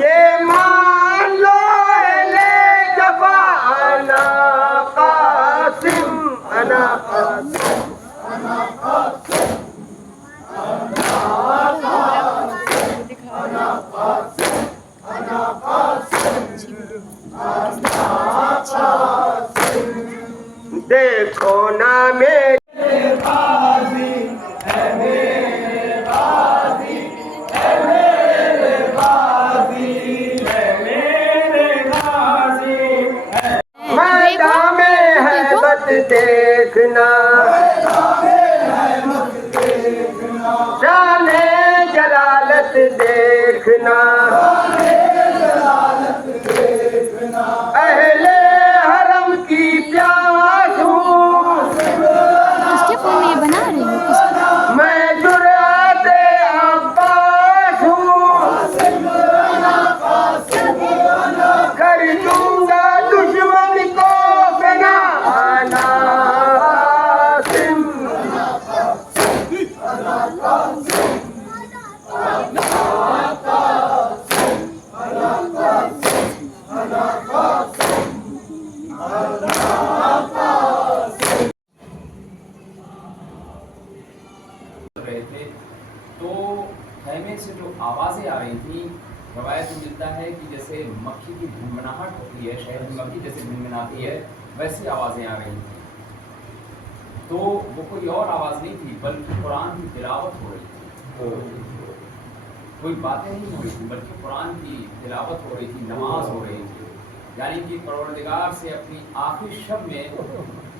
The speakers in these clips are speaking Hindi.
ये मान लो अहले जफा अना कासिम अना कासिम देखो ना मेरे मैदान में हैबत देखना शाने जलालत देखना अहले हरम की प्यास हूँ किसके फोन में ये बना रही हो किसके? मैं जुराते अब्बास हूँ कर दूंगा दुश्मन को बिना आना सिम रहे थे तो खैमे से जो आवाज़ें आ रही थी, रवायत में मिलता है कि जैसे मक्खी की भनभनाहट होती है, शहर में मक्खी जैसे भनभनाती है वैसी आवाज़ें आ रही थी। तो वो कोई और आवाज़ नहीं थी बल्कि कुरान की तिलावत हो रही थी। कोई बातें नहीं हो रही थी बल्कि कुरान की तिलावत हो रही थी, नमाज हो रही थी। यानी कि परवरदिगार से अपनी आखिरी शब में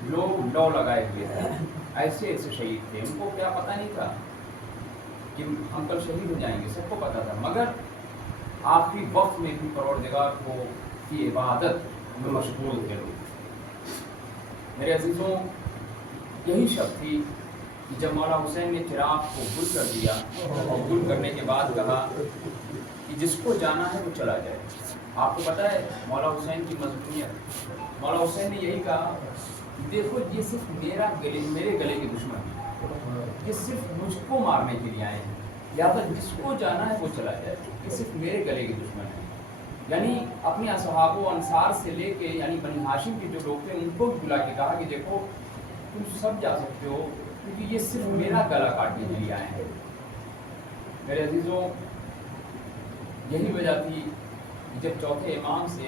लोग लौ लगाए हुए थे। ऐसे ऐसे शहीद थे, उनको क्या पता नहीं था कि हम कल शहीद हो जाएंगे, सबको पता था, मगर आखिरी वक्त में भी परवरदिगार को की इबादत में मशगूल थे लोग। मेरे अजीज़ों, यही शब थी कि जब मौला हुसैन ने चिराग को गुल कर दिया और गुल करने के बाद कहा कि जिसको जाना है वो चला जाए। आपको पता है मौला हुसैन की मजबूरियत, मौला हुसैन ने यही कहा, देखो ये सिर्फ मेरे गले के दुश्मन हैं, ये सिर्फ मुझको मारने के लिए आए हैं, लिहाजा जिसको जाना है वो चला जाए, ये सिर्फ मेरे गले के दुश्मन हैं। यानी अपने असहाबो अंसार से लेके यानी बनी हाशिम के जो लोग थे उनको बुला के कहा कि देखो तुम सब जा सकते हो क्योंकि ये सिर्फ मेरा गला काटने के लिए आए हैं। मेरे अजीज़ों, यही वजह थी कि जब चौथे इमाम से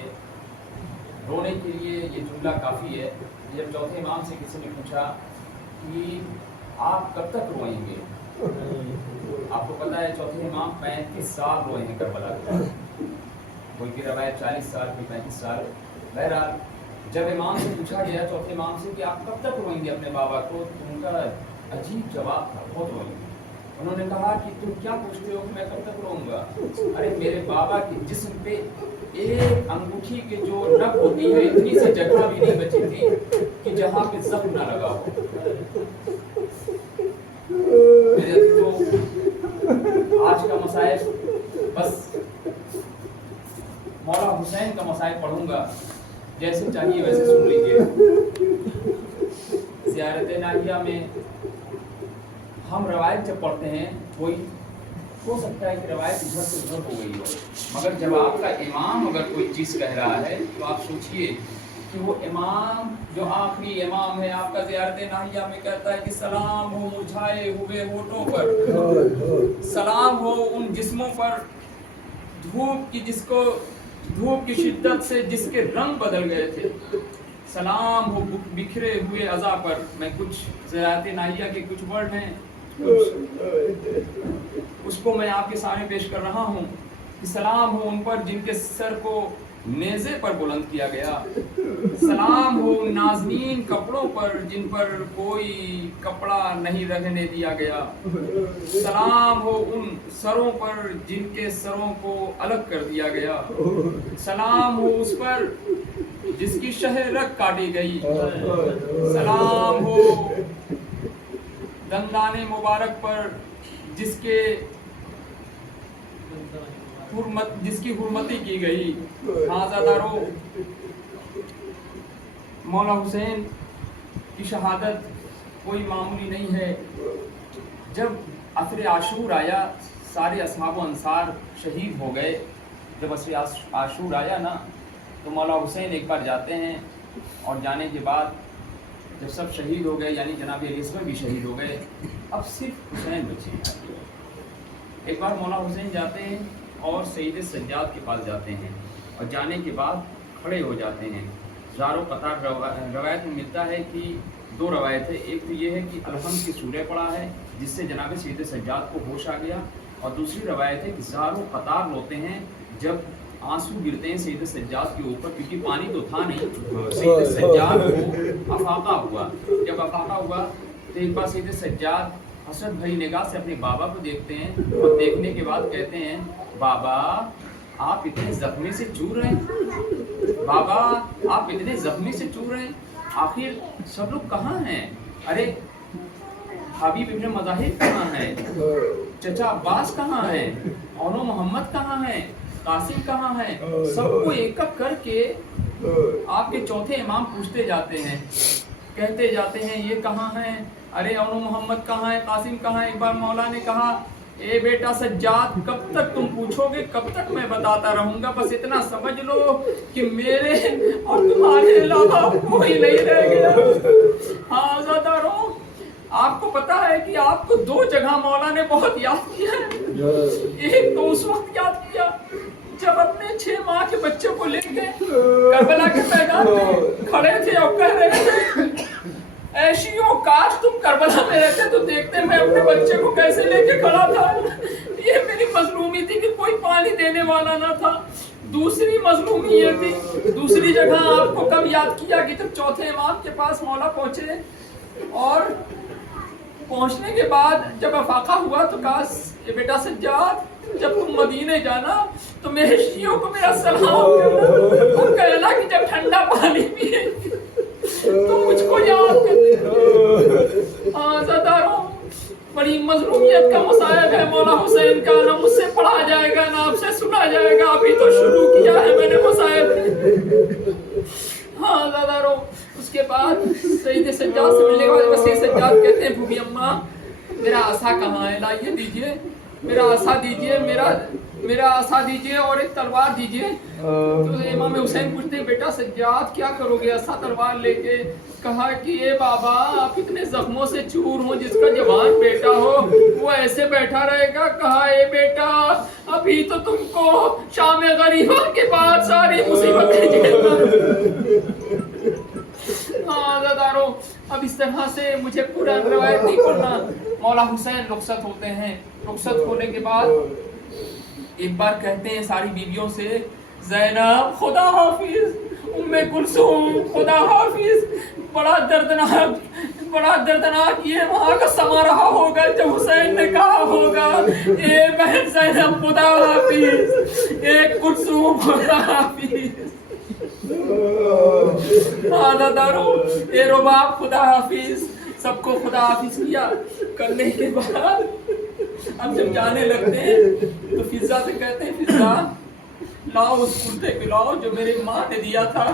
रोने के लिए ये जुमला काफ़ी है, जब चौथे इमाम से किसी ने पूछा कि आप कब तक रोएंगे, आपको पता है चौथे इमाम 35 साल रोए हैं करबला में, कोई की रवायत 40 साल की 35 साल। बहरहाल जब इमाम से पूछा गया चौथे इमाम से कि आप कब तक रोएंगे अपने बाबा को, तो उनका अजीब जवाब था, बहुत रोएंगे। उन्होंने कहा कि तुम क्या पूछते हो कि मैं कब तक रोऊंगा, अरे मेरे बाबा के जिस्म पे एक अंगूठी के जो नक होती है इतनी सी जगह भी नहीं बची थी कि जहाँ पे जख्म ना लगा हो। मेरे तो आज का मसाइल बस मौला हुसैन का मसाइल पढ़ूंगा, जैसे चाहिए वैसे सुन लीजिए। ज़ियारत नाहिया में हम रवायत जब पढ़ते हैं, कोई हो सकता है कि रवायत इधर से उधर हो गई हो, मगर जब आपका इमाम अगर कोई चीज़ कह रहा है तो आप सोचिए कि वो इमाम जो आखिरी इमाम है आपका ज़ियारत नाहिया में कहता है कि सलाम हो मुरझाए हुए होठों पर, सलाम हो उन जिस्मों पर धूप की शिद्दत से जिसके रंग बदल गए थे, सलाम हो बिखरे हुए अज़ा पर। मैं कुछ ज़ियारत नाहिया के कुछ वर्ड हैं, उसको मैं आपके सामने पेश कर रहा हूँ कि सलाम हो उन पर जिनके सर को नेज़े पर बुलंद किया गया, सलाम हो उन नाज़नीन कपड़ों पर जिन पर कोई कपड़ा नहीं रहने दिया गया, सलाम हो उन सरों पर जिनके सरों को अलग कर दिया गया, सलाम हो उस पर जिसकी शहरक काटी गई, सलाम हो दंदाने मुबारक पर जिसकी हुर्मती की गई। हाज़ादारो, मौला हुसैन की शहादत कोई मामूली नहीं है। जब असर आशूर आया सारे असहाब अंसार शहीद हो गए। जब असर आशूर आया ना, तो मौला हुसैन एक बार जाते हैं, और जाने के बाद जब सब शहीद हो गए, यानी जनाब अली असगर भी शहीद हो गए, अब सिर्फ हुसैन बचे हैं। एक बार मौला हुसैन जाते हैं और सईद सज्जाद के पास जाते हैं, और जाने के बाद खड़े हो जाते हैं। ज़ारो कतार रवायत में मिलता है कि दो रवायत है। एक तो ये है कि अलहम्द की सूरह पढ़ा है, जिससे जनाब सईद सज्जाद को होश आ गया, और दूसरी रवायत है कि ज़ारो कतार रोते हैं जब आंसू गिरते हैं सईद सज्जाद के ऊपर, क्योंकि पानी तो था नहीं। सईद सज्जाद को अफाका हुआ। जब अफाका हुआ तो एक बार सईद सज्जाद हसरत भरी निगाह से अपने बाबा को देखते हैं, और देखने के बाद कहते हैं, बाबा आप इतने जख्मी से चूर रहे हैं, बाबा आप इतने जख्मी से चूर रहे हैं, आखिर सब लोग कहाँ हैं? अरे हबीब इब्न मज़ाहिर कहाँ है? चचा अब्बास कहाँ है? औनो मोहम्मद कहाँ है? कासिम कहाँ है? सबको एक एक करके आपके चौथे इमाम पूछते जाते हैं, कहते जाते हैं ये कहाँ है? अरे औनो मोहम्मद कहाँ है? कासिम कहाँ है? एक बार मौला ने कहा, ए बेटा सज्जाद, कब तक तुम पूछोगे, कब तक मैं बताता रहूंगा? बस इतना समझ लो कि मेरे और तुम्हारे अलावा कोई नहीं रह गया। हाँ ज़ादारों, आपको पता है कि आपको दो जगह मौला ने बहुत याद किया है। एक तो उस वक्त याद किया जब अपने 6 माह के बच्चे को लेके करबला के मैदान में खड़े थे और कह रहे थे, ऐशियों काश तुम करबला में रहते तो देखते मैं अपने बच्चे को कैसे लेके खड़ा था। ये मेरी मजलूमी थी कि कोई पानी देने वाला ना था। दूसरी मजलूमी ये थी, दूसरी जगह आपको कब याद किया कि जब चौथे इमाम के पास मौला पहुंचे, और पहुंचने के बाद जब अफाका हुआ तो कहा, ये बेटा सज्जाद, जब तुम मदीने जाना तो मेरे शियों को मेरा सलाम करना, और कहना कि जब ठंडा पानी पिए तो मुझको याद करना। ज़ादारों, बड़ी मजलूमियत का मसाइब है मौला हुसैन का, ना मुझसे पढ़ा जाएगा ना आपसे सुना जाएगा, अभी तो शुरू किया है मैंने मसाइब। हाँ ज़ादारों, उसके बाद सईद सज्जाद से मिलने के बाद सईद सज्जाद कहते हैं, भूमि अम्मा मेरा आसा कहाँ है? लाइए दीजिए, मेरा आसा दीजिए, मेरा आसा दीजिए और एक तलवार दीजिए। तो इमाम हुसैन पूछते हैं, बेटा सज्जाद क्या करोगे आसा तलवार लेके? कहा कि ये बाबा आप इतने जख्मों से चूर हो, जिसका जवान बेटा हो वो ऐसे बैठा रहेगा? कहा, ए बेटा अभी तो तुमको शाम गरीबा के बाद सारी मुसीबतें झेलना। हाँ ज़ादारों, अब इस तरह से मुझे पूरा रवायत नहीं पढ़ना। मौला हुसैन रुखसत होते हैं। रुखसत होने के बाद एक बार कहते हैं सारी बीवियों से, ज़ैनब खुदा हाफिज, उम्मे कुलसूम खुदा हाफिज। बड़ा दर्दनाक ये वहाँ का समा रहा होगा जब हुसैन ने कहा होगा, ए बहन ज़ैनब खुदा हाफिज, ए कुलसूम खुदा हाफिज। हाँ दादारो, ए रुबाब खुदा हाफिज, सबको खुदा हाफिज किया। करने के बाद अब जब जाने लगते हैं तो फिजा से कहते हैं, फिजा लाओ उस कुर्ते को लाओ जो मेरी माँ ने दिया था।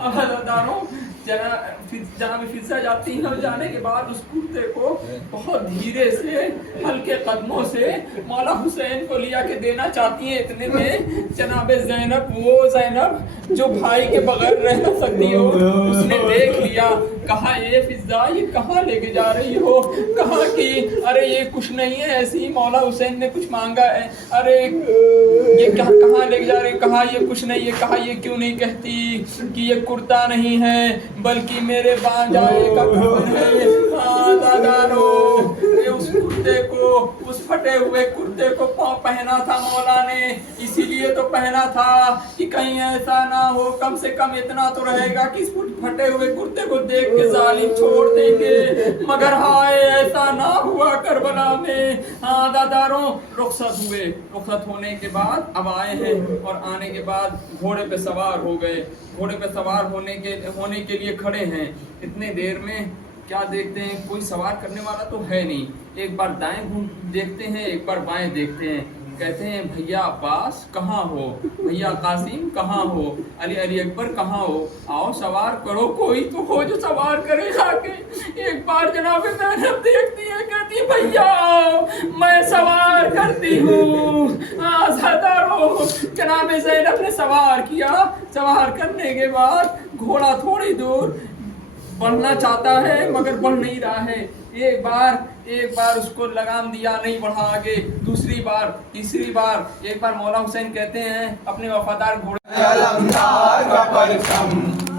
अब दादारो जनाब फिजा जाती हैं, और जाने के बाद उस कुर्ते को बहुत धीरे से हल्के कदमों से मौला हुसैन को लिया के देना चाहती हैं। इतने में जनाब ज़ैनब, वो ज़ैनब जो भाई के बगैर रह ना सकती हो, उसने देख लिया। कहा, ये फिजा ये कहाँ लेके जा रही हो? कहा कि अरे ये कुछ नहीं है, ऐसे ही मौला हुसैन ने कुछ मांगा है। अरे ये कहाँ लेके जा रही? कहा ये कुछ नहीं है। कहा ये क्यों नहीं कहती कि ये कुर्ता नहीं है बल्कि मेरे बांजाए का कफन है? हाँ दादारो, ये उस कुर्ते को, उस फटे हुए कुर्ते को पहना था मौला ने, इसीलिए तो पहना था कि कहीं ऐसा ना हो, कम से कम इतना तो रहेगा कि इस फटे हुए कुर्ते को देख के जालिम छोड़ देंगे। मगर हाय ऐसा ना हुआ करबला में। हाँ दादारों, रुखसत हुए। रुखसत होने के बाद अब आए हैं, और आने के बाद घोड़े पे सवार हो गए। घोड़े पे सवार होने के लिए खड़े हैं। इतने देर में क्या देखते हैं, कोई सवार करने वाला तो है नहीं। एक बार दाएं देखते हैं, एक बार बाएं देखते हैं। कहते हैं भैया अब्बास कहाँ हो, भैया कासिम कहाँ हो, अली अली अकबर कहाँ हो, आओ सवार करो, कोई तो हो जो सवार करे जाके। एक बार जनाब ज़ैनब देखती है, कहती भैया मैं सवार करती हूँ, सरदारो। जनाब ज़ैनब ने सवार किया, सवार करने के बाद घोड़ा थोड़ी दूर बढ़ना चाहता है मगर बढ़ नहीं रहा है। एक बार उसको लगाम दिया, नहीं बढ़ा आगे, दूसरी बार, तीसरी बार। एक बार मौला हुसैन कहते हैं अपने वफादार घोड़े अलमदार का परचम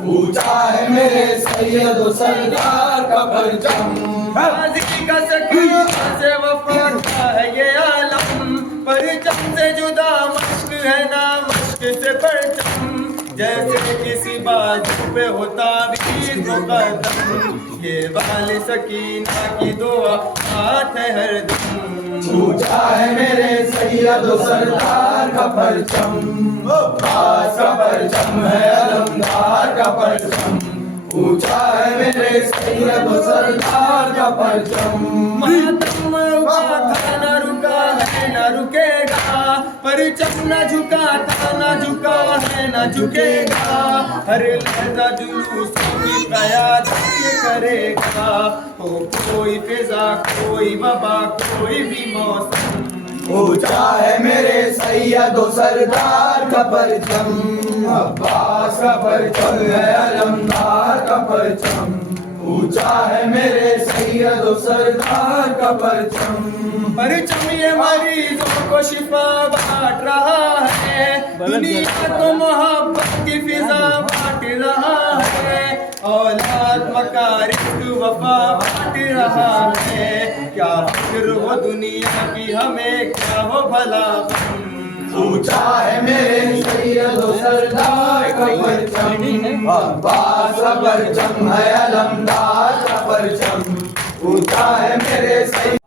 ऊंचा है मेरे सैयद सरदार का परचम। गाजी का सकीना से वफा का है ये आलम, परचम से जुदा मश्क है ना मश्क से परचम। जैसे किसी बाजू पे होता भी मुकद्दम, ये वाले सकीना की दुआ हाथ है हरदम। ऊंचा है मेरे सैयद सरदार का परचम, अब्बास का परचम है अलमदार का परचम। ऊंचा है मेरे सैयद सरदार का परचम। मातम उठा ना रुका है ना रुकेगा, परचम न झुका था ना झुका है ना झुकेगा। हर लहजा जुलूसों की क़यादत ये करेगा, हो कोई फिजा कोई वबा कोई भी मौसम। ऊंचा है मेरे सैयद सरदार का परचम, अब्बास का परचम है अलमदार का परचम। ऊंचा है मेरे सैयद सरदार का परचम। परचम ये मरीजों को शिफा बांट रहा है, दुनिया को मोहब्बत की फिजा बांट रहा है। औलाद मकारिक वफा बांट रहा है, क्या फिक्र हो दुनिया की हमें क्या हो भला गम। ऊंचा है मेरे सैयद सरदार का परचम, अब्बास का परचम है अलमदार का परचम। ऊंचा है मेरे सैयद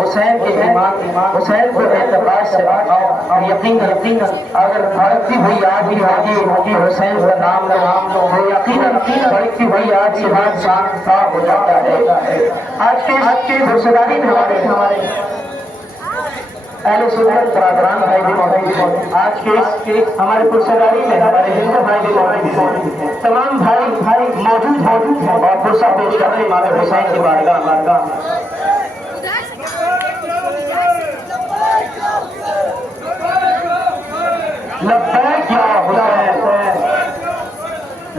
हुसैन के ईमान हुसैन को एतबार से और यकीन अगर बढ़ती हुई आगे हुसैन का नाम लो तो यकीन बढ़ती हुई आज से बात साफ हो जाता है। आज के रिश्तेदारी में हमारे अहले सुन्नत बरादरान भाई भी आज के हमारे रिश्तेदारी में हमारे हिंदू भाई भी तमाम भाई मौजूद हैं और पुरसा पेश कर रहे इमाम हुसैन की बारगाह। लब्बैक या हुसैन,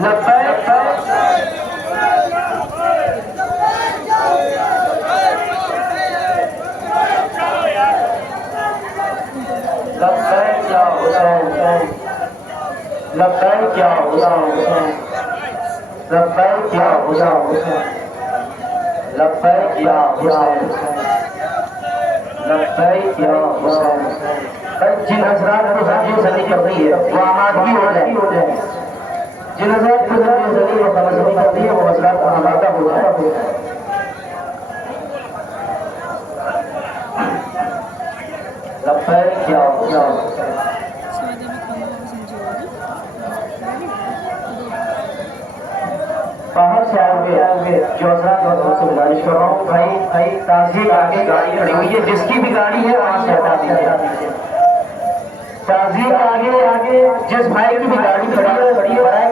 लब्बैक लब्बैक या हुसैन, लब्बैक या हुसैन, लब्बैक या हुसैन, लब्बैक या हुसैन, लब्बैक या हुसैन। जिन हजरात को ज़मीन सनी कर रही है वो आमादगी हो जाए, जिन हजरात को ज़मीन सनी वो तमज़नी कर रही है वो हजरात को आमादा हो जाए। लब्बैक या हुसैन। बाहर से आए हुए जो हजरात से गुजारिश कर रहा हूँ, भाई ताज़ी आगे गाड़ी खड़ी हुई है, जिसकी भी गाड़ी है वहाँ से हटा दीजिए। ताज़ी आगे जिस भाई की भी गाड़ी खड़ी है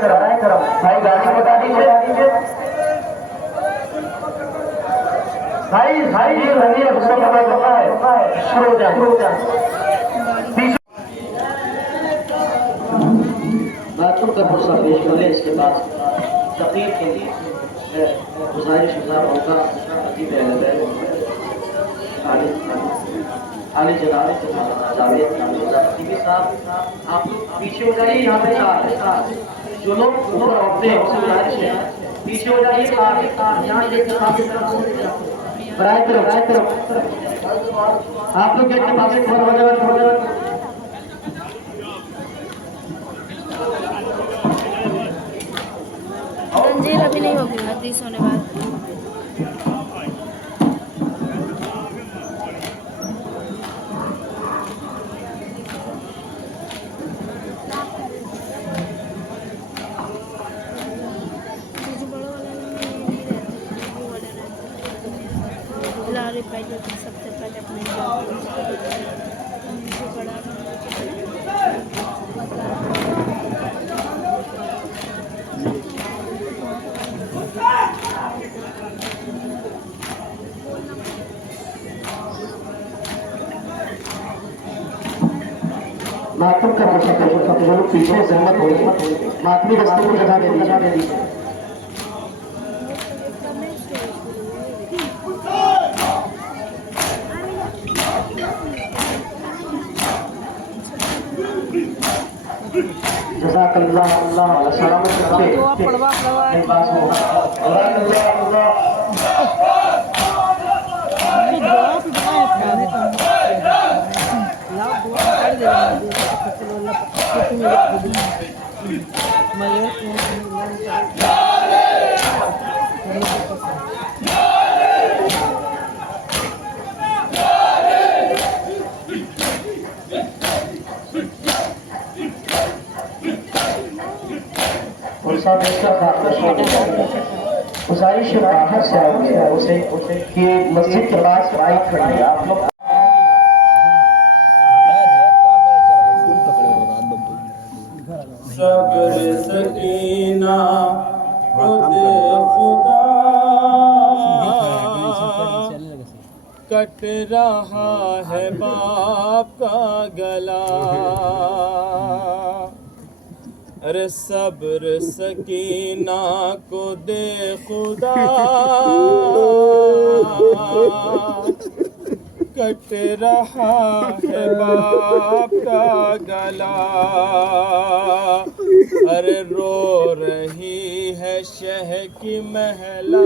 कराए भाई गाड़ी बता दीजिए। भाई ये रनिए उसका पता है शुरू हो जाए बातों का पुरसा पेश कर ले। इसके बाद तकरीर के लिए गुजारिश होगा आगे जनाब जावेद टीवी साहब आप लोग पीछे हो जाइए, यहाँ पे जो लोग ऊपर उठते हैं उनसे गुजारिश है पीछे हो जाइए, यहाँ गेट के पास बराए तरफ आप लोग गेट के पास से खबर हो जाए। जंजीर अभी नहीं होगी, 30 होने बाद। सबसे पहले अपने मातम का जो पीछे जहमत होगी मातमी रस्ते को जगह दे दीजिए। जज़ाकल्लाह अल्लाह सलामत रखे नहीं पास होगा गुजारिश बाहर से उसे कि मस्जिद के पास बाइक खड़ी है आप लोग सब्र सकीना खुदा कट रहा है बाप का गला, अरे सब्र सकीना को दे खुदा कट रहा है बाप का गला, अरे रो रही है शह की महिला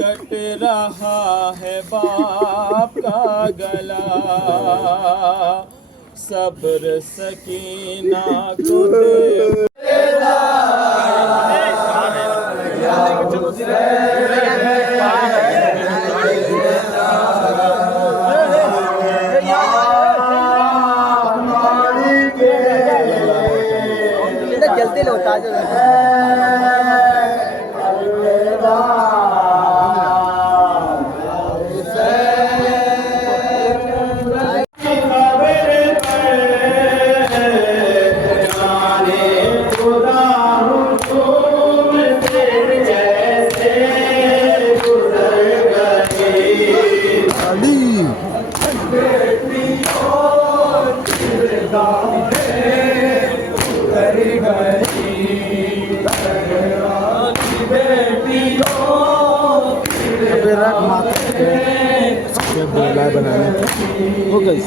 कट रहा है बाप का गला, सब्र सकीना को दे जल्दी लौटा जो बनाने हो गई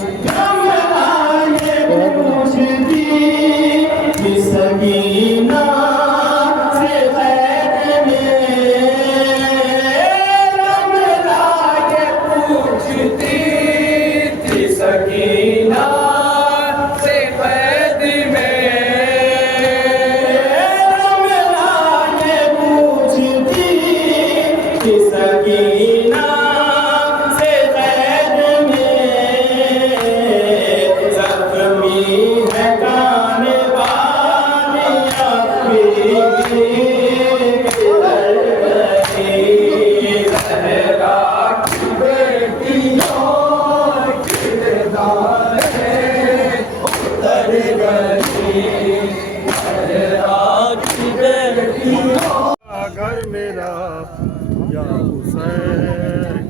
घर मेरा या हुसैन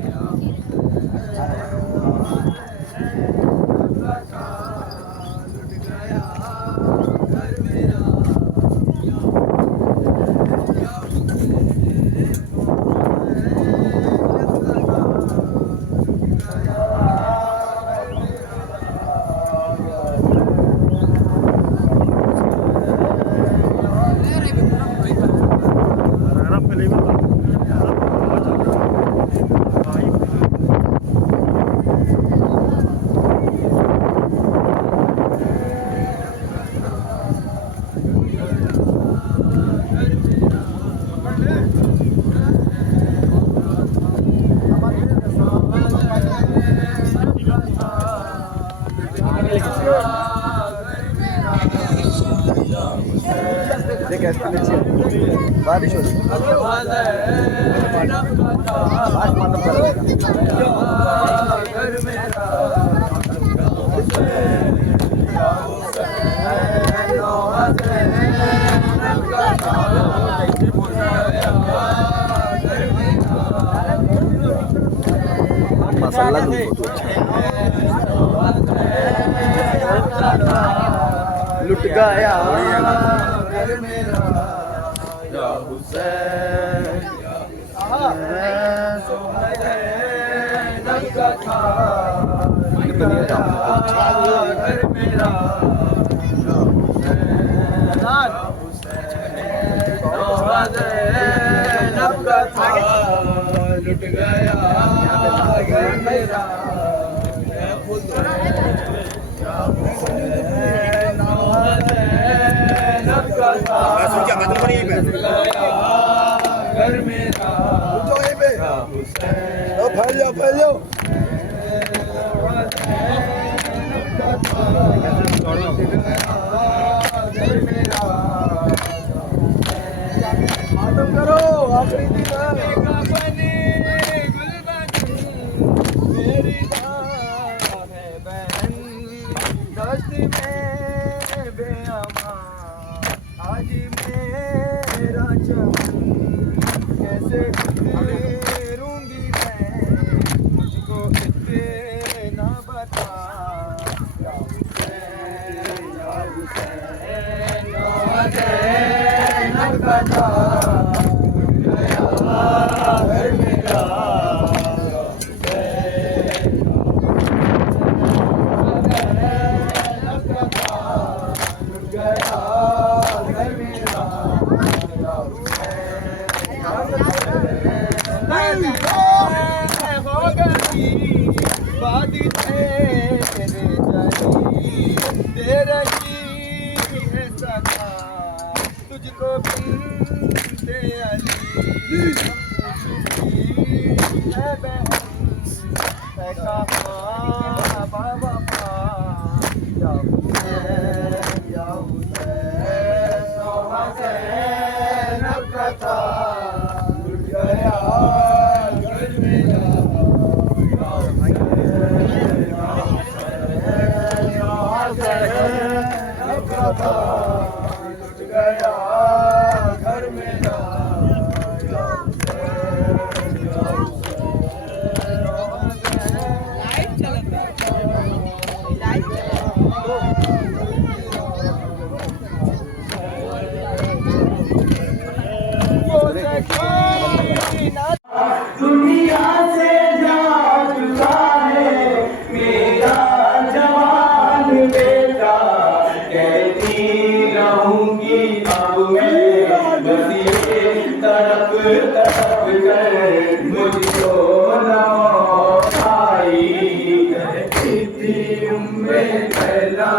बारिश हो रही मसाला लुट गया घर मेरा या हुसैन का था घर मेरा लुट गया घर मेरा घर मेरा फैल जाओ फैल जाओ करो आखिरी दिन मेरी है बहन दोस्ती में बेअमा आज मेरा चमन कैसे गुजरूंगी मैं मुझको इतना बता या हुसैन या हुसैन या हुसैन बता घर मेरा तुझको बिनते अली है बहन है कहा बाबा या हुसैन या हुसैन कथा लुट गया घर मेरा लुट गया घर मेरा दुनिया से जा चुका है मेरा जवान बेटा कहती रहूंगी अब मैं बसिए तड़प तड़प कर मुझको न मौत आई कहती थी उम्मे पहला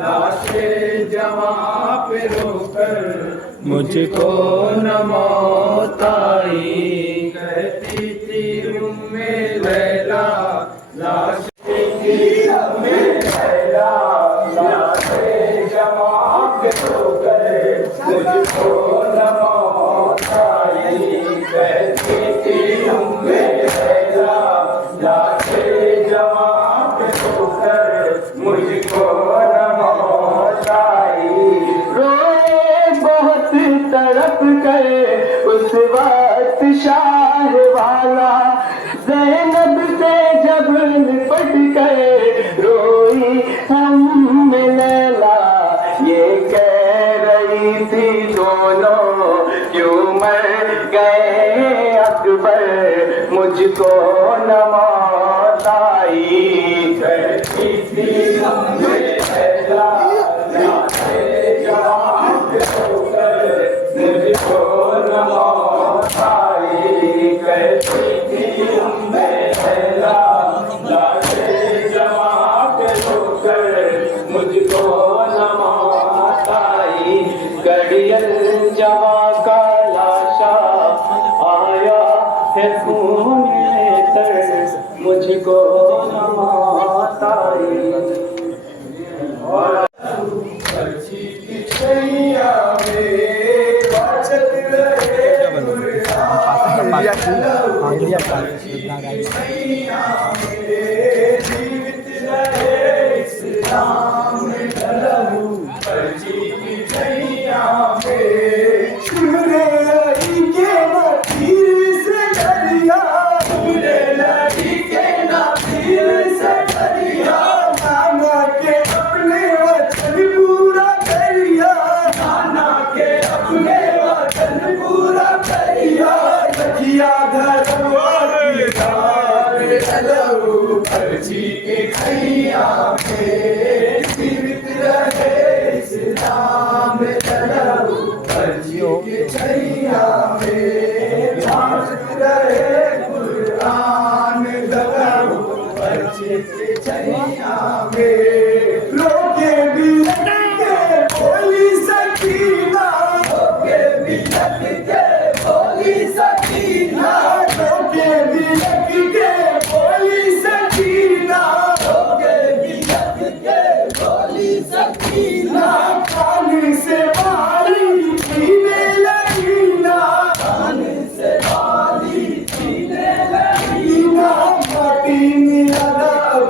लाशे जवां पे रोकर मुझको न मौत आई कहती थी उम्मे लैला लाशे की उम्मे लैला लाशे जवां पे रोकर मुझको न मौत आई कहती थी उम्मे लैला लाशे जवां पे रोकर मुझको न मौत आई बहुत तड़प गए उस वक्त शाह वाला ज़ैनब से जब निपट गए रोई हम लैला ये कह रही थी दोनों क्यों मर गए अकबर मुझको न मौत आई कहती थी हमने लैला मुझको न मौत आई कहती थी उम्मे लैला लाशे जवां पे रोकर मुझको न मौत आई गड़ियल जवां का लाशा आया है खून लेकर मुझको न मौत आई और अच्छी की छैया में बचत पर्ची की छैया में जीवित रहे इस्लाम लहू पर्ची की छैया में सुने लड़ी के न तीर से डरिया सुने लड़ी के न तीर से डरिया नाना के अपने वचन पूरा करिया नाना के अपने वचन पूरा करिया रखिया धर्मवा की तार लहू पर्ची के छैया में जीवित रहे इस्लाम लहू पर्ची के छैया में बाँट रहे कुरान लहू पर्ची के छैया में रोके भी लटके बोली सकीना रोके भी लटके बोली सकीना रोके भी लटके बोली सकीना रोके भी लटके बोली सकीना कान से बारी छीने लगी ना कान से बारी छीने लगी ना माटी मिला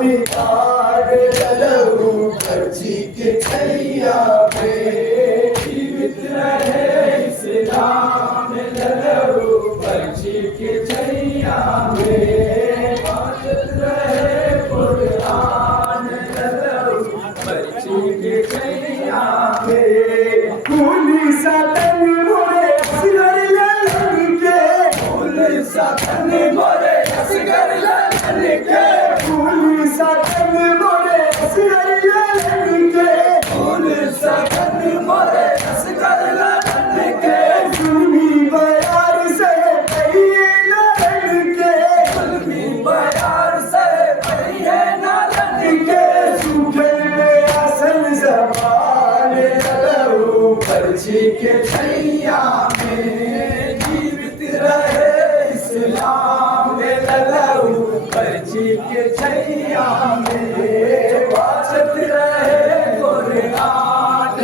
बितार लहू पर्ची के छैया में जीवित रहे इस्लाम लहू पर्ची के छैया में बाँट रहे कुरान लहू पर्ची के छैया में पुलिस तन मोरे असगर ललन के पुलिस तन मोरे असगर ललन के पुलिस तन मोरे असगर ललन के पुलिस तन मोरे असगर ललन के जुल्मी बयार से कहिए ललन के जुल्मी बयार से कहिए ललन के सूखे में असल जबान लहू पर्ची के छैया में जीवित रहे इस्लाम लहू पर्ची के छैया में बाँट रहे कुरान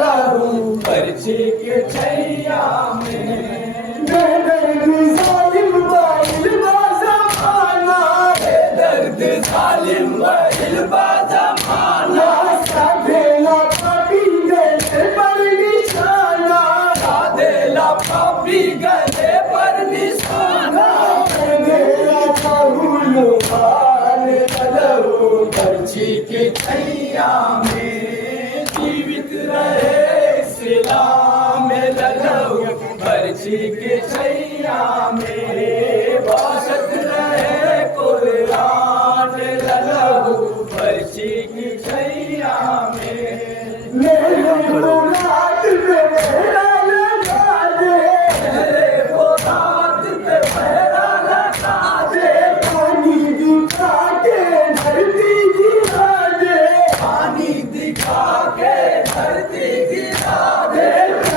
लहू पर्ची के छैया में बेदर्द जालिम वाइल बाज़माना बेदर्द जालिम वाइल बाज़माना साधेला पापी गले पर निशाना साधेला पापी गले पर निशाना बेदेला चाहुलो बाल लहू पर्ची के छैया में जीवित रहे इस्लाम लहू पर्ची के छैया में बाँट रहे कुरान लहू पर्ची की छैया में मेरे मुराद पे मेरा लगा दे मेरे मुराद पे मेरा लगा दे पानी दिखा के धरती गिरा दे पानी दिखा के धरती गिरा दे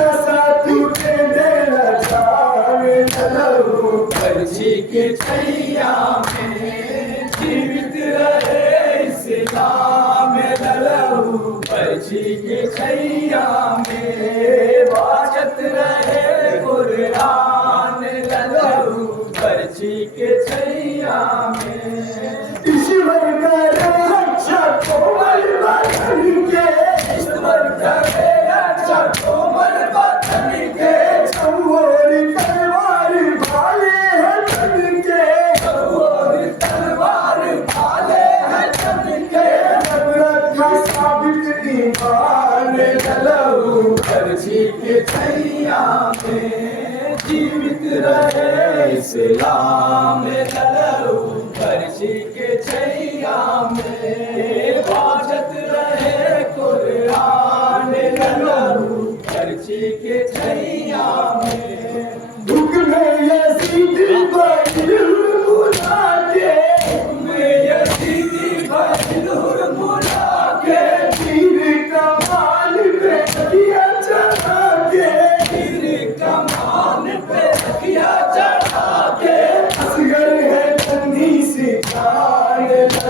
ऐसा टूटे देना चाहे लहू पर्ची के छैया में जीवित रहे इस्लाम लहू पर्ची के छैया में बाँट रहे कुरान लहू पर्ची के छैया में ईश्वर करे रक्षा कोमल बदन के ईश्वर करे रक्षा कोमल बदन के चौर तलवार भाले हैं तन के चौर तलवार भाले हैं तन के नफरत का साबित ईमान लहू पर्ची के छैया में जीवित रहे इस्लाम लहू पर्ची के छैया में बाँट रहे कुरान लहू पर्ची के छैया में दुख में यजीदी बहिर बुला के दुख में यजीदी बहिर बुला के तीर कमान पे तकिया चढ़ा के तीर कमान पे तकिया चढ़ा के असगर है तंगी से जान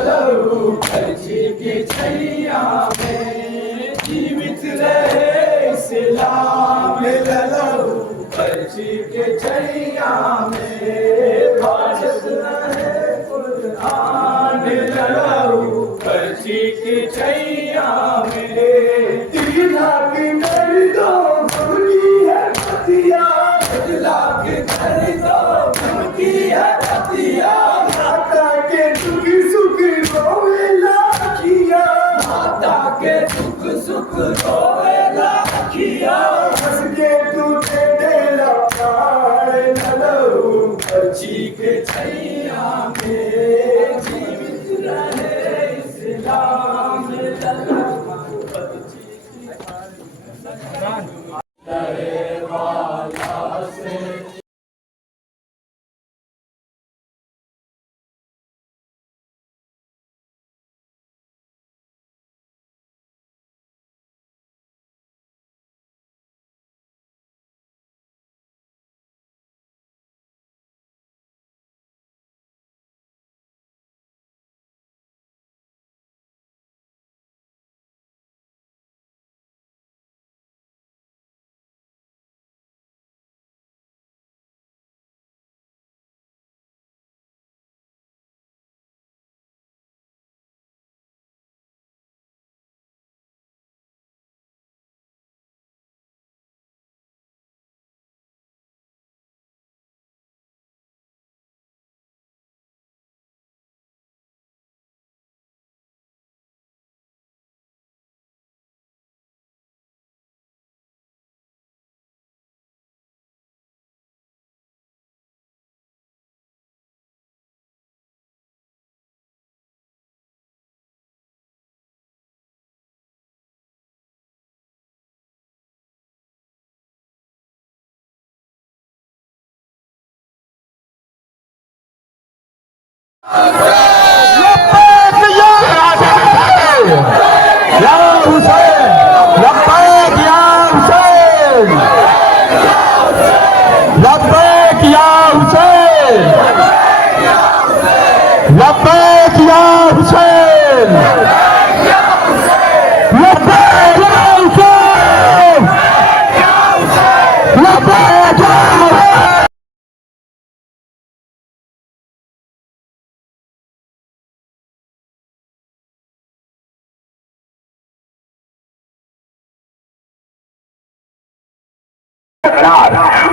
लहू पर्ची के छैया में जीवित रहे इस्लाम लहू पर्ची के छैया में बाँट रहे दुनिया में जीवित रहे इस्लाम डरे वाला से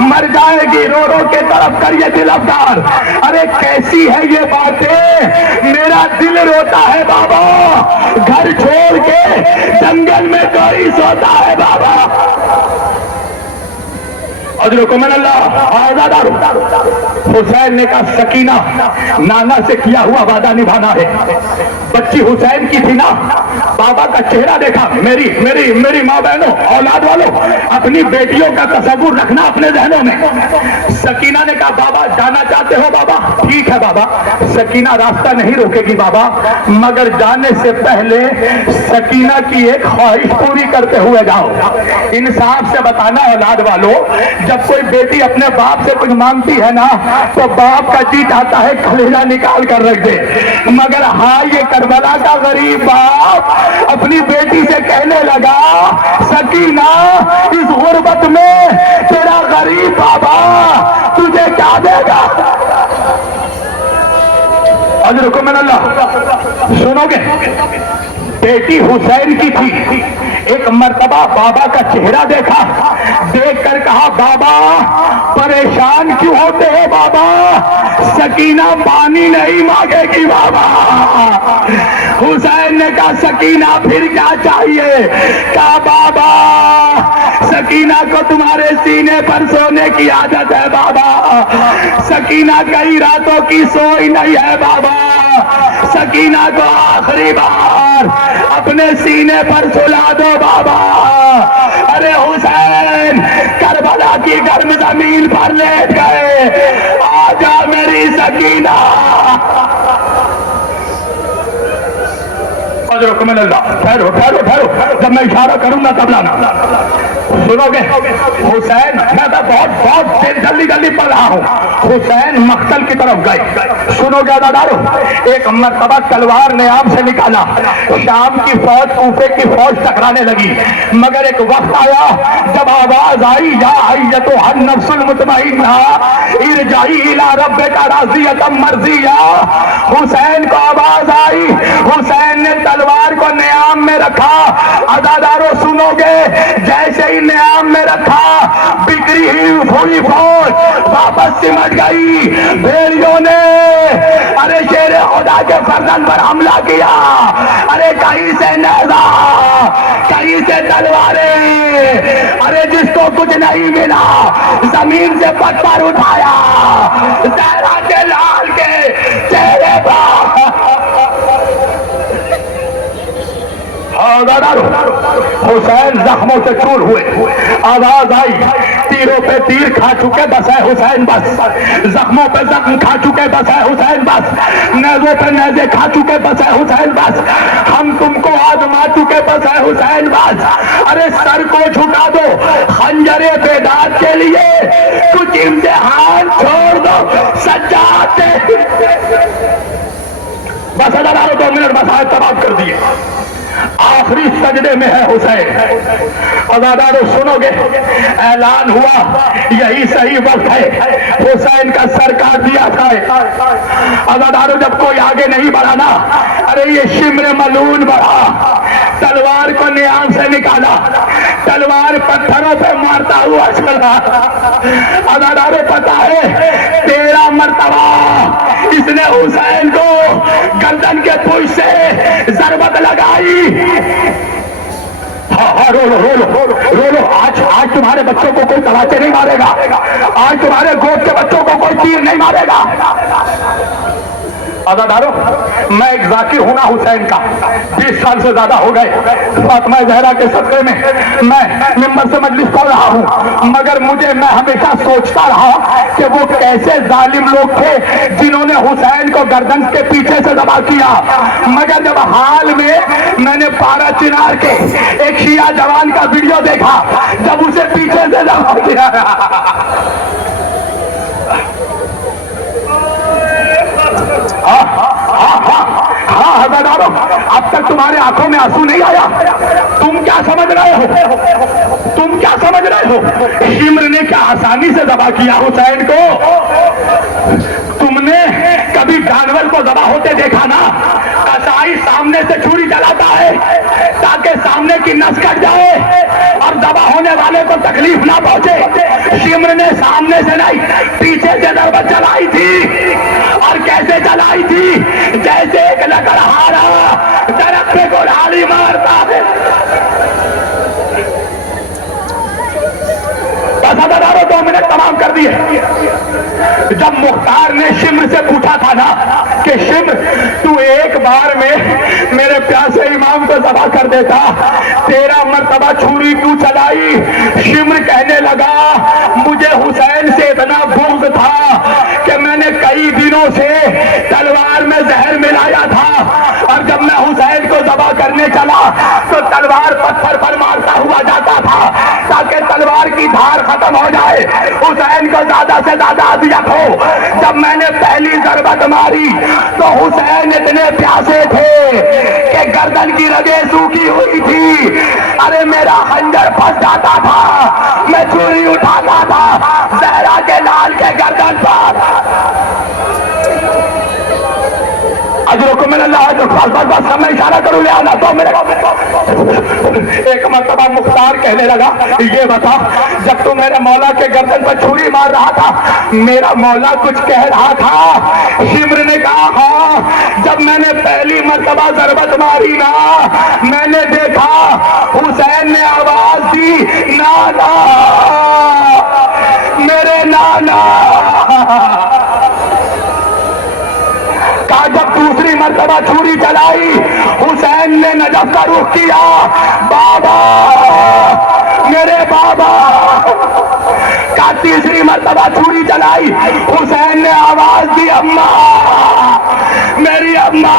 मर जाएगी रो रो के तरफ करिए दिल अवतार। अरे कैसी है ये बातें, मेरा दिल रोता है बाबा, घर छोड़ के जंगल में कोई सोता है बाबा। हुसैन ने कहा सकीना, नाना से किया हुआ वादा निभाना है। बच्ची हुसैन की थी ना, बाबा का चेहरा देखा। मेरी मेरी मेरी माँ बहनों, औलाद वालों, अपनी बेटियों का तस्वुर रखना अपने जहनों में। सकीना ने कहा बाबा जाना चाहते हो बाबा? ठीक है बाबा। सकीना रास्ता नहीं रोकेगी बाबा, मगर जाने से पहले सकीना की एक ख्वाहिश पूरी करते हुए जाओ। इंसाफ से बताना औलाद वालों, जब कोई बेटी अपने बाप से कुछ मांगती है ना, तो बाप का जी चाहता है कलेजा निकाल कर रख दे। मगर हाँ, ये करबला का गरीब बाप अपनी बेटी से कहने लगा सकीना, इस गुर्बत में तेरा गरीब बाबा तुझे क्या देगा? अल्लाह सुनोगे, बेटी हुसैन की थी। एक मर्तबा बाबा का चेहरा देखा, देखकर कहा बाबा परेशान क्यों होते हो बाबा? सकीना पानी नहीं मांगेगी बाबा। हुसैन ने कहा सकीना फिर क्या चाहिए? कहा बाबा सकीना को तुम्हारे सीने पर सोने की आदत है बाबा। सकीना कई रातों की सोई नहीं है बाबा। सकीना को आखिरी बार अपने सीने पर सुला दो बाबा। अरे हुसैन करबला की गर्म जमीन पर लेट गए, आजा मेरी सकीना। ठहरो ठहरो ठहरो, जब मैं इशारा करूंगा तब लाना। सुनोगे हुसैन, मैं तो बहुत जल्दी जल्दी पढ़ रहा हूँ। हुसैन मख्तल की तरफ गए। सुनोगे अदादारो, एक मर्तबा तलवार ने आम से निकाला, शाम की फौज कूफे की फौज टकराने लगी। मगर एक वक्त आया जब आवाज आई या अय्यतु हन्नफ्सुल मुतमइन्ना इरजाई इला रब्बिका राज़ियतम मर्ज़िया। हुसैन को आवाज आई, हुसैन ने तलवार को नियाम में रखा। अदादारो सुनोगे, जैसे ही नियाम में रखा बिखरी हुई फौज वापस सिमट गई। भेड़ियों ने, अरे शेरे खुदा मौला के फर्जंद पर हमला किया। अरे कहीं से नेज़ा, कहीं से तलवारें, अरे जिसको कुछ नहीं मिला जमीन से पत्थर उठाया, ज़हरा के लाल के चेहरे पर हुसैन जख्मों से चूर हुए। आवाज आई, तीरों पे तीर खा चुके बस है हुसैन बस, जख्मों पे जख्म खा चुके बस है हुसैन बस, नेज़ों पे नेज़े खा चुके बस है हुसैन बस, हम तुमको आजमा चुके बस है हुसैन बस। अरे सर को झुका दो खंजरे बेदात के लिए, कुछ इम्तिहान छोड़ दो सज्जाद। बस 2 मिनट बस आयत तबाह कर दिए। आखिरी सजदे में है हुसैन। अज़ादारो सुनोगे, ऐलान हुआ यही सही वक्त है हुसैन का सर काट दिया था। अज़ादारो जब कोई आगे नहीं बढ़ा ना, अरे ये शिम्र मलून बढ़ा, तलवार को नियाम से निकाला, तलवार पत्थरों पे मारता हुआ चला। अज़ादारो पता है 13 मरतबा इसने हुसैन को गर्दन के पुश से जरबत लगाई। हाँ, रो लो रो लो रो लो। आज तुम्हारे बच्चों को कोई तमाचे नहीं मारेगा, आज तुम्हारे गोद के बच्चों को कोई तीर नहीं मारेगा। अज़ादारो, मैं एक जाकिर हूं ना हुसैन का, 20 साल से ज्यादा हो गए फातिमा ज़हरा के सदक़े में मैं मिंबर से मजलिस पढ़ रहा हूं, मगर मैं हमेशा सोचता रहा कि वो कैसे जालिम लोग थे जिन्होंने हुसैन को गर्दन के पीछे से दबा किया। मगर जब हाल में मैंने पारा चिनार के एक शिया जवान का वीडियो देखा, जब उसे पीछे से दबा किया, हाँ हज़ारों, अब तक तुम्हारे आंखों में आंसू नहीं आया? तुम क्या समझ रहे हो? तुम क्या समझ रहे हो? शिम्र ने क्या आसानी से दबा किया हुसैन को? तुमने कभी जानवर को दबा होते देखा ना? कसाई सामने से छुरी चलाता है ताकि सामने की नस कट जाए और दबा होने वाले को तकलीफ ना पहुंचे। शिम्र ने सामने से नहीं, पीछे से दरबत चलाई थी। और कैसे चलाई थी? जैसे एक लकड़हारा दरख्त पे कुल्हाड़ी मारता है। बस 2 मिनट तमाम कर दिए। जब मुख्तार ने शिम्र से पूछा था ना कि शिम्र तू एक बार में मेरे प्यासे इमाम को ज़बह कर देता, 13 मरतबा छुरी क्यों चलाई? शिम्र कहने लगा, मुझे हुसैन से इतना बुग़्ज़ था कि मैंने कई दिनों से तलवार में जहर मिलाया था, और जब मैं हुसैन को ज़बह करने चला तो तलवार पत्थर पर मारता हुआ जाता था ताकि तलवार की धार खत्म हो जाए, हुसैन को ज्यादा से ज्यादा अज़ियत हो। जब मैंने पहली ज़रबत मारी तो हुसैन इतने प्यासे थे कि गर्दन की रगें सूखी हुई थी। अरे मेरा खंजर फंस जाता था, मैं छुरी उठाता था ज़हरा के लाल के गर्दन पर। अजरुकुम मिनल्लाह, बस मैं इशारा करूं ले आना। तो मेरे एक मरतबा मुख्तार कहने लगा, ये बता, जब तू मेरे मौला के गर्दन पर छुरी मार रहा था, मेरा मौला कुछ कह रहा था? शिम्र ने कहा, हाँ, जब मैंने पहली मरतबा ज़रबत मारी ना, मैंने देखा हुसैन ने आवाज दी, नाना, मेरे नाना। जब दूसरी मरतबा छुरी चलाई, हुसैन ने नजफ का रुख किया, बाबा, मेरे बाबा। का तीसरी मरतबा छुरी चलाई, हुसैन ने आवाज दी, अम्मा, मेरी अम्मा।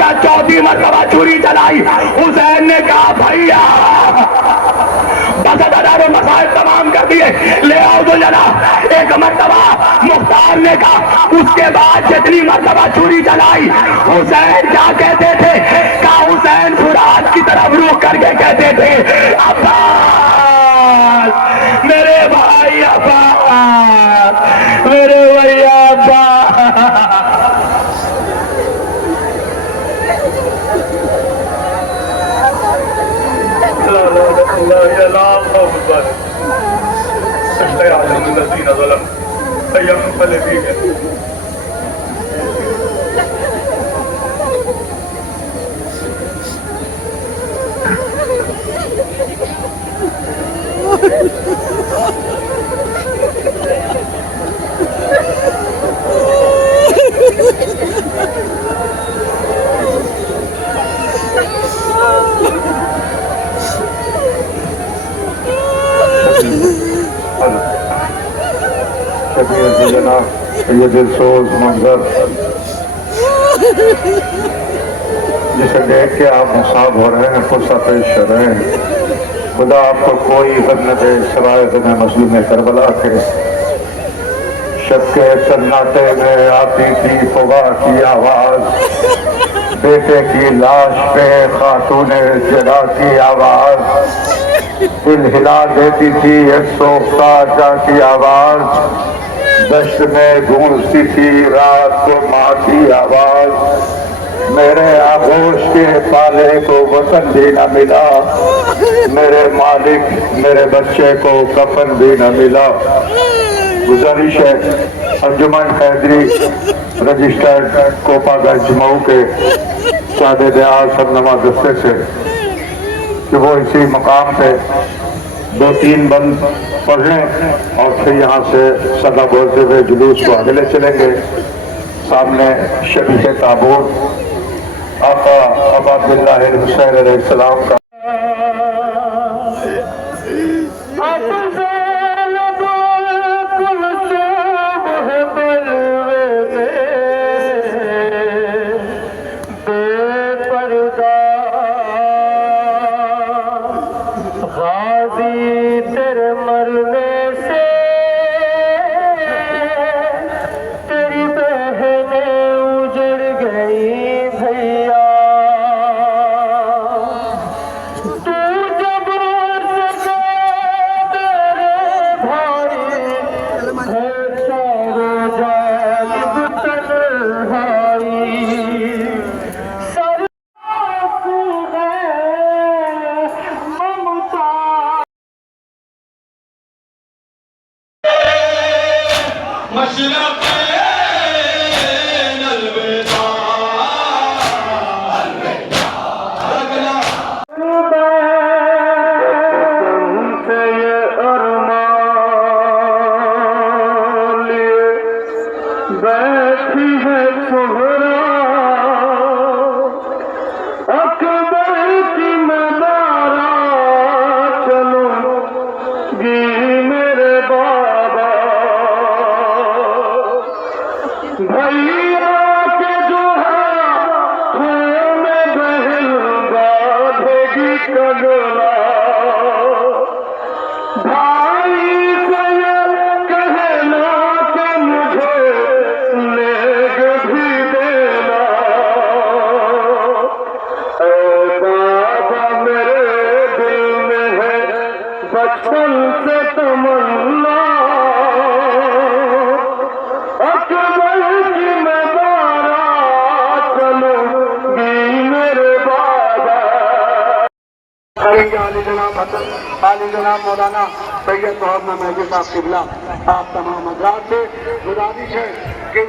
का चौथी मरतबा छुरी चलाई, हुसैन ने कहा, भैया। बस मसाइल तमाम कर दिए, ले आओ दो जना। एक मरतबा मुख्तार ने कहा, उसके बाद जितनी मरतबा छुरी चलाई, हुसैन क्या कहते थे? का हुसैन फुरात की तरफ रुख करके कहते थे, अब्बास, मेरे भाई अब्बास, मेरे भैया अब्बास। ये दिलसोज मंजर जिसे देख के आप मुसाब हो रहे हैं, फुर्सत रहे हैं। खुदा आपको कोई बद न दे सिवाय तुम्हें मजलूम करबला के। शब के सन्नाटे में आती थी फुगा की आवाज, बेटे की लाश पे खातूने जला की आवाज, दिल हिला देती थी एक सोखता जाती आवाज, दश्त में गूंजती थी रात को माँ की आवाज। मेरे आगोश के पाले को वतन भी न मिला, मेरे मालिक मेरे बच्चे को कफन भी न मिला। गुजारिश है अंजुमन हैदरी रजिस्टर्ड कोपागंज मऊ के सादे दयाल सरनमा दस्ते से कि वो इसी मकाम पे 2-3 बंद पढ़ें और फिर यहाँ से सदा बोलते हुए जुलूस को अगले चलेंगे। सामने शबीह ताबूत आका अबा अब्दुल्लाह हुसैन अलैहिस्सलाम का आली जनाब मौलाना सैयद मोहम्मद महजी साहब किबला आप तमाम हजरात से गुजारिश है कि